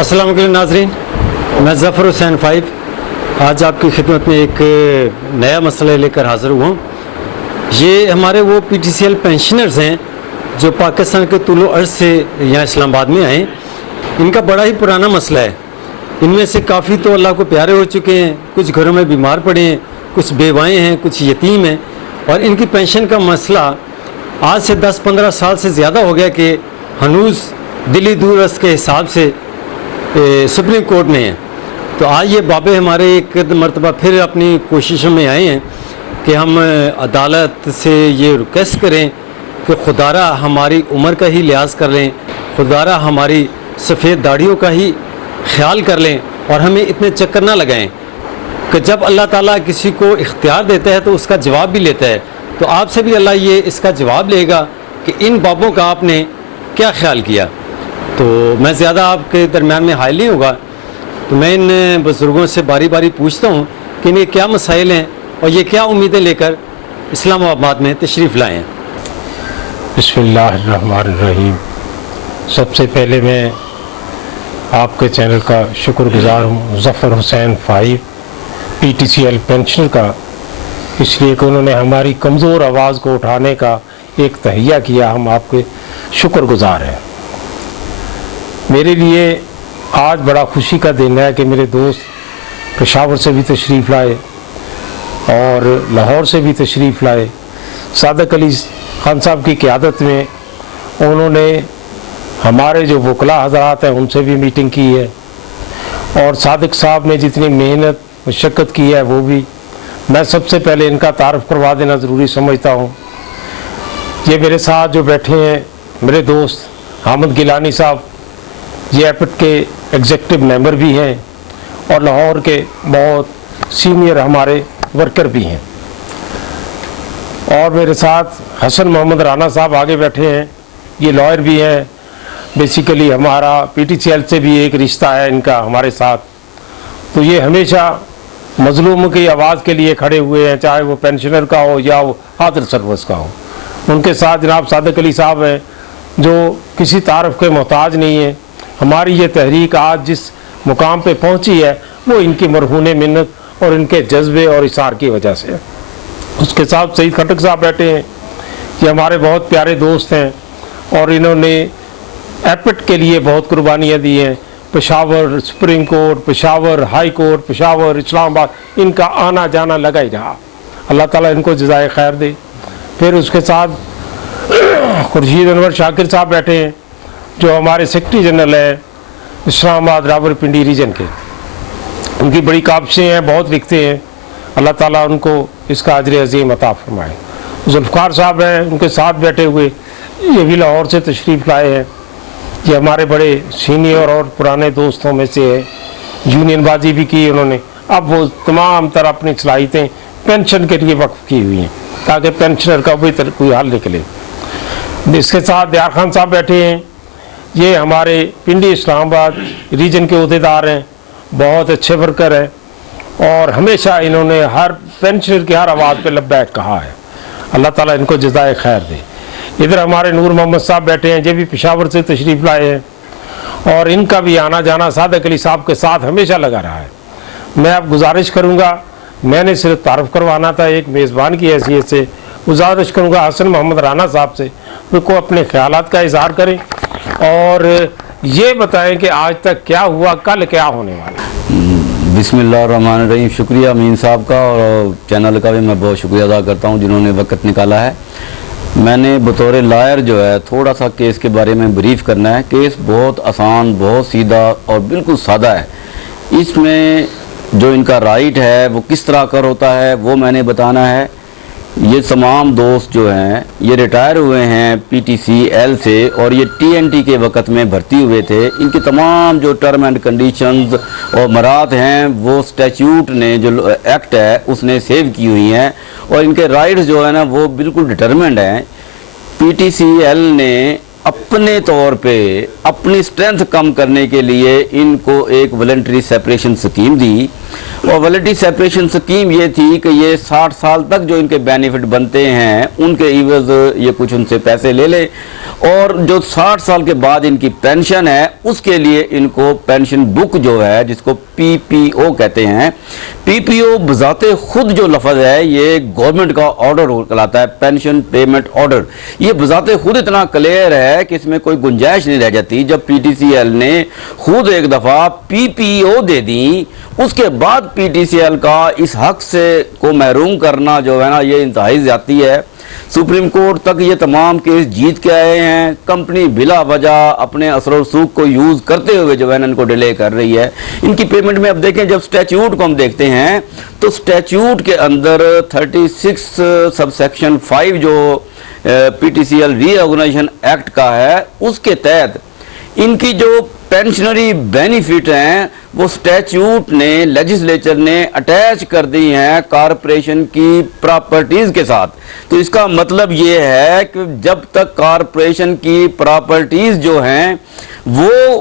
अस्सलाम वालेकुम नाज़रीन, मैं ज़फ़र हुसैन फ़ाइव आज आपकी खिदमत में एक नया मसला लेकर हाज़िर हुआ हूँ। ये हमारे वो PTCL पेंशनर्स हैं जो पाकिस्तान के तुलो अर्ज़ से यहाँ इस्लामाबाद में आए। इनका बड़ा ही पुराना मसला है। इनमें से काफ़ी तो अल्लाह को प्यारे हो चुके हैं, कुछ घरों में बीमार पड़े हैं, कुछ बेवाएँ हैं, कुछ यतीम हैं, और इनकी पेंशन का मसला आज से 10-15 साल से ज़्यादा हो गया कि हनूज़ दिली दूरस्त के हिसाब से सुप्रीम कोर्ट में है। तो आज ये बाबे हमारे एक मरतबा फिर अपनी कोशिशों में आए हैं कि हम अदालत से ये रिक्वेस्ट करें कि खुदारा हमारी उम्र का ही लिहाज कर लें, खुदारा हमारी सफ़ेद दाढ़ियों का ही ख्याल कर लें और हमें इतने चक्कर ना लगाएं कि जब अल्लाह ताला किसी को इख्तियार देता है तो उसका जवाब भी लेता है। तो आपसे भी अल्लाह ये इसका जवाब लेगा कि इन बाबों का आपने क्या ख्याल किया। तो मैं ज़्यादा आपके दरमियान में हायल नहीं होगा, तो मैं इन बुज़ुर्गों से बारी बारी पूछता हूँ कि इनके क्या मसाइल हैं और ये क्या उम्मीदें लेकर इस्लामाबाद में तशरीफ़ लाए हैं। बिस्मिल्लाहिर्रहमानिर्रहीम। सबसे पहले मैं आपके चैनल का शुक्रगुज़ार हूँ, Zafar Hussain five PTCL pensioner का, इसलिए कि उन्होंने हमारी कमज़ोर आवाज़ को उठाने का एक तहैया किया। हम आपके शुक्रगुज़ार हैं। मेरे लिए आज बड़ा खुशी का दिन है कि मेरे दोस्त पेशावर से भी तशरीफ़ लाए और लाहौर से भी तशरीफ़ लाए। सादक अली खान साहब की क़यादत में उन्होंने हमारे जो वकला हज़रात हैं उनसे भी मीटिंग की है, और सादिक साहब ने जितनी मेहनत मशक्क़त की है वो भी। मैं सबसे पहले इनका तारफ़ करवा देना ज़रूरी समझता हूँ। ये मेरे साथ जो बैठे हैं मेरे दोस्त हामिद गिलानी साहब, ये एपिट के एग्जीक्यूटिव मेंबर भी हैं और लाहौर के बहुत सीनियर हमारे वर्कर भी हैं। और मेरे साथ हसन मोहम्मद राना साहब आगे बैठे हैं, ये लॉयर भी हैं। बेसिकली हमारा PTCL से भी एक रिश्ता है इनका हमारे साथ। तो ये हमेशा मज़लूम की आवाज़ के लिए खड़े हुए हैं, चाहे वो पेंशनर का हो या वो हादिर सर्विस का हो। उनके साथ जनाब सादक अली साहब हैं जो किसी तारफ़ के मोहताज नहीं है। हमारी ये तहरीक आज जिस मुकाम पे पहुंची है वो इनकी मरहूने मिन्नत और इनके जज्बे और इसार की वजह से है। उसके साथ सईद खटक साहब बैठे हैं, ये हमारे बहुत प्यारे दोस्त हैं और इन्होंने एपिट के लिए बहुत कुर्बानियाँ दी हैं। Peshawar supreme court, Peshawar high court, Peshawar Islamabad, इनका आना जाना लगा ही रहा। अल्लाह ताला इनको जज़ाए खैर दे। फिर उसके साथ खुर्शीद अनवर शाकिर साहब बैठे हैं जो हमारे सेक्रेटरी जनरल हैं इस्लामाबाद रावलपिंडी रीजन के। उनकी बड़ी काबिशें हैं, बहुत लिखते हैं। अल्लाह ताला उनको इसका अजर अजीम अता फरमाए। जुल्फ़कार साहब हैं उनके साथ बैठे हुए, ये भी लाहौर से तशरीफ़ लाए हैं। ये हमारे बड़े सीनियर और पुराने दोस्तों में से है। यूनियन बाजी भी की उन्होंने। अब वो तमाम तरह अपनी सलाहियतें पेंशन के लिए वक्फ की हुई हैं ताकि पेंशनर का भी कोई हल निकले। इसके साथ दियार खान साहब बैठे हैं, ये हमारे पिंडी इस्लामाबाद रीजन के अहदेदार हैं, बहुत अच्छे वर्कर हैं और हमेशा इन्होंने हर पेंशनर की हर आवाज़ पे लब्बैक कहा है। अल्लाह ताला इनको जज़ाए खैर दे। इधर हमारे नूर मोहम्मद साहब बैठे हैं, ये भी पेशावर से तशरीफ़ लाए हैं और इनका भी आना जाना सादक अली साहब के साथ हमेशा लगा रहा है। मैं अब गुजारिश करूँगा, मैंने सिर्फ तारफ़ करवाना था एक मेज़बान की हैसियत से, गुजारिश करूँगा हसन मोहम्मद राना साहब से वो अपने ख्यालात का इज़हार करें और ये बताएं कि आज तक क्या हुआ, कल क्या होने वाला। बिस्मिल्लाहिर्रहमानिर्रहीम। शुक्रिया अमीन साहब का और चैनल का भी मैं बहुत शुक्रिया अदा करता हूँ जिन्होंने वक्त निकाला है। मैंने बतौर लायर जो है थोड़ा सा केस के बारे में ब्रीफ करना है। केस बहुत आसान, बहुत सीधा और बिल्कुल सादा है। इसमें जो इनका राइट है वो किस तरह कर होता है वो मैंने बताना है। ये तमाम दोस्त जो हैं ये रिटायर हुए हैं PTCL से और ये TNT के वक़्त में भर्ती हुए थे। इनकी तमाम जो टर्म एंड कंडीशंस और मरात हैं वो स्टैट्यूट ने जो एक्ट है उसने सेव की हुई हैं और इनके राइट्स जो है ना वो बिल्कुल डिटरमिन्ड हैं। PTCL ने अपने तौर पे अपनी स्ट्रेंथ कम करने के लिए इनको एक वॉलंटरी सेपरेशन स्कीम दी और वॉलंटरी सेपरेशन स्कीम ये थी कि ये 60 साल तक जो इनके बेनिफिट बनते हैं उनके इवज़ ये कुछ उनसे पैसे ले ले اور جو 60 سال کے بعد ان کی پینشن ہے اس کے لیے ان کو پینشن بک جو ہے جس کو پی پی او کہتے ہیں، پی پی او بذات خود جو لفظ ہے یہ گورنمنٹ کا آرڈر کہلاتا ہے، پینشن پیمنٹ آرڈر، یہ بذات خود اتنا کلیئر ہے کہ اس میں کوئی گنجائش نہیں رہ جاتی۔ جب پی ٹی سی ایل نے خود ایک دفعہ پی پی او دے دی، اس کے بعد پی ٹی سی ایل کا اس حق سے کو محروم کرنا جو ہے نا یہ انتہائی زیادتی ہے۔ سپریم کورٹ تک یہ تمام کیس جیت کے آئے ہیں، کمپنی بلا وجہ اپنے اثر و رسوخ کو یوز کرتے ہوئے جو ہے نا ان کو ڈیلے کر رہی ہے۔ ان کی پیمنٹ میں اب دیکھیں، جب سٹیچیوٹ کو ہم دیکھتے ہیں تو سٹیچیوٹ کے اندر 36 سب سیکشن 5 جو پی ٹی سی ایل ری آرگنائزیشن ایکٹ کا ہے اس کے تحت ان کی جو پینشنری بینیفٹ ہیں وہ سٹیچیوٹ نے لیجسلیچر نے اٹیچ کر دی ہیں کارپوریشن کی پراپرٹیز کے ساتھ۔ تو اس کا مطلب یہ ہے کہ جب تک کارپوریشن کی پراپرٹیز جو ہیں وہ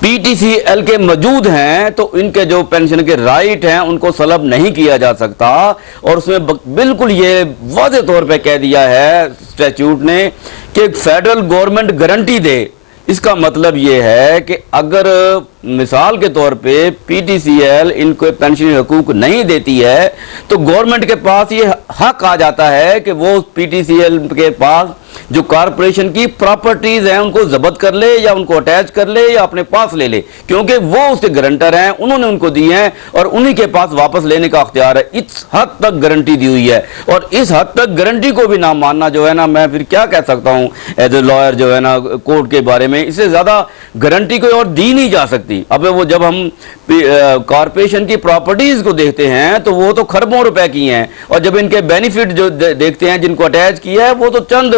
پی ٹی سی ایل کے موجود ہیں تو ان کے جو پینشن کے رائٹ ہیں ان کو سلب نہیں کیا جا سکتا، اور اس میں بالکل یہ واضح طور پہ کہہ دیا ہے سٹیچیوٹ نے کہ فیڈرل گورنمنٹ گارنٹی دے۔ اس کا مطلب یہ ہے کہ اگر مثال کے طور پہ پی ٹی سی ایل ان کو پینشنی حقوق نہیں دیتی ہے تو گورنمنٹ کے پاس یہ حق آ جاتا ہے کہ وہ پی ٹی سی ایل کے پاس جو کارپوریشن کی پراپرٹیز ہیں ان کو ضبط کر لے یا ان کو اٹیچ کر لے یا اپنے پاس لے لے، کیونکہ وہ اس کے گارنٹر ہیں، انہوں نے ان کو دی ہیں اور انہی کے پاس واپس لینے کا اختیار ہے۔ اس حد تک گارنٹی دی ہوئی ہے، اور اس حد تک گارنٹی کو بھی نہ ماننا جو ہے نا، میں پھر کیا کہہ سکتا ہوں ایز اے لائر جو ہے نا کورٹ کے بارے میں، اس سے زیادہ گارنٹی کوئی اور دی نہیں جا سکتی۔ اب وہ جب ہم کارپوریشن کی پراپرٹیز کو دیکھتے ہیں تو وہ تو خربوں روپے کی ہیں، اور جب ان کے بینیفٹ جو دیکھتے ہیں جن کو اٹیچ کیا ہے وہ تو چند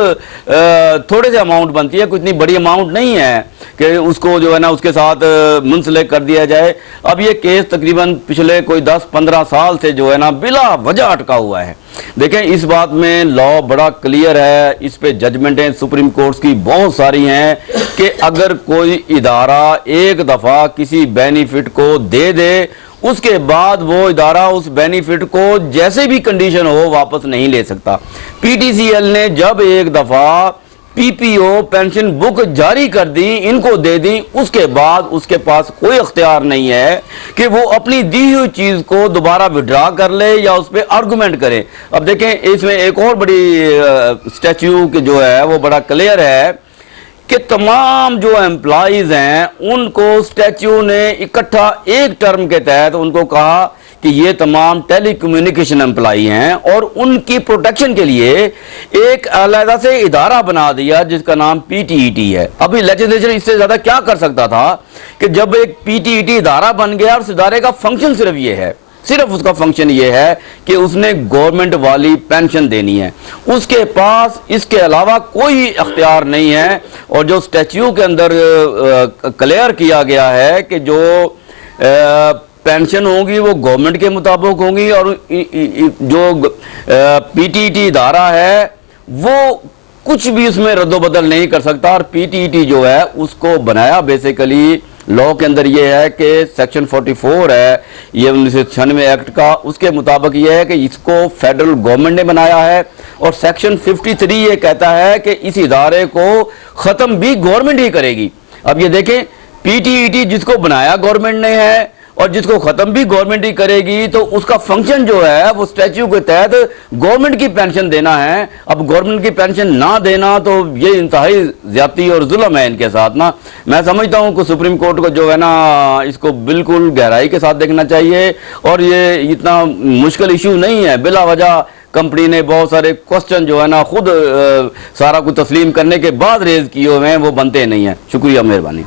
تھوڑے سے اماؤنٹ بنتی ہے، کوئی اتنی بڑی اماؤنٹ نہیں ہے کہ اس کو جو ہے نا اس کے ساتھ منسلک کر دیا جائے۔ اب یہ کیس تقریباً پچھلے کوئی 10-15 سال سے جو ہے نا بلا وجہ اٹکا ہوا ہے۔ دیکھیں اس بات میں لا بڑا کلیئر ہے، اس پہ ججمنٹیں سپریم کورٹس کی بہت ساری ہیں کہ اگر کوئی ادارہ ایک دفعہ کسی بینیفٹ کو دے دے اس کے بعد وہ ادارہ اس بینیفٹ کو جیسے بھی کنڈیشن ہو واپس نہیں لے سکتا۔ پی ٹی سی ایل نے جب ایک دفعہ پی پی او پینشن بک جاری کر دی، ان کو دے دی، اس کے بعد اس کے پاس کوئی اختیار نہیں ہے کہ وہ اپنی دی ہوئی چیز کو دوبارہ وڈرا کر لے یا اس پہ آرگومنٹ کرے۔ اب دیکھیں اس میں ایک اور بڑی سٹیچیو جو ہے وہ بڑا کلیئر ہے کہ تمام جو امپلائیز ہیں ان کو سٹیچیو نے اکٹھا ایک ٹرم کے تحت ان کو کہا کہ یہ تمام ٹیلی کمیونیکیشن امپلائی ہیں، اور ان کی پروٹیکشن کے لیے ایک علیحدہ سے ادارہ بنا دیا جس کا نام پی ٹی ای ٹی ہے۔ ابھی لیجسلیچر اس سے زیادہ کیا کر سکتا تھا کہ جب ایک پی ٹی ای ٹی ادارہ بن گیا اور اس ادارے کا فنکشن صرف یہ ہے، صرف اس کا فنکشن یہ ہے کہ اس نے گورنمنٹ والی پینشن دینی ہے، اس کے پاس اس کے علاوہ کوئی اختیار نہیں ہے۔ اور جو سٹیچیو کے اندر کلیئر کیا گیا ہے کہ جو پینشن ہوں گی وہ گورنمنٹ کے مطابق ہوں گی، اور جو پی ٹی ای ٹی ادارہ ہے وہ کچھ بھی اس میں رد و بدل نہیں کر سکتا۔ اور پی ٹی ای ٹی جو ہے اس کو بنایا بیسیکلی لا کے اندر یہ ہے کہ سیکشن 44 ہے یہ 1996 ایکٹ کا، اس کے مطابق یہ ہے کہ اس کو فیڈرل گورنمنٹ نے بنایا ہے، اور سیکشن 53 یہ کہتا ہے کہ اس ادارے کو ختم بھی گورنمنٹ ہی کرے گی۔ اب یہ دیکھیں پی ٹی ای ٹی جس کو بنایا گورنمنٹ نے ہے اور جس کو ختم بھی گورنمنٹ ہی کرے گی، تو اس کا فنکشن جو ہے وہ سٹیچیو کے تحت گورنمنٹ کی پینشن دینا ہے۔ اب گورنمنٹ کی پینشن نہ دینا تو یہ انتہائی زیادتی اور ظلم ہے ان کے ساتھ نا۔ میں سمجھتا ہوں کہ سپریم کورٹ کو جو ہے نا اس کو بالکل گہرائی کے ساتھ دیکھنا چاہیے، اور یہ اتنا مشکل ایشو نہیں ہے۔ بلا وجہ کمپنی نے بہت سارے کوسچن جو ہے نا خود سارا کچھ تسلیم کرنے کے بعد ریز کیے ہوئے ہیں، وہ بنتے نہیں ہیں۔ شکریہ، مہربانی۔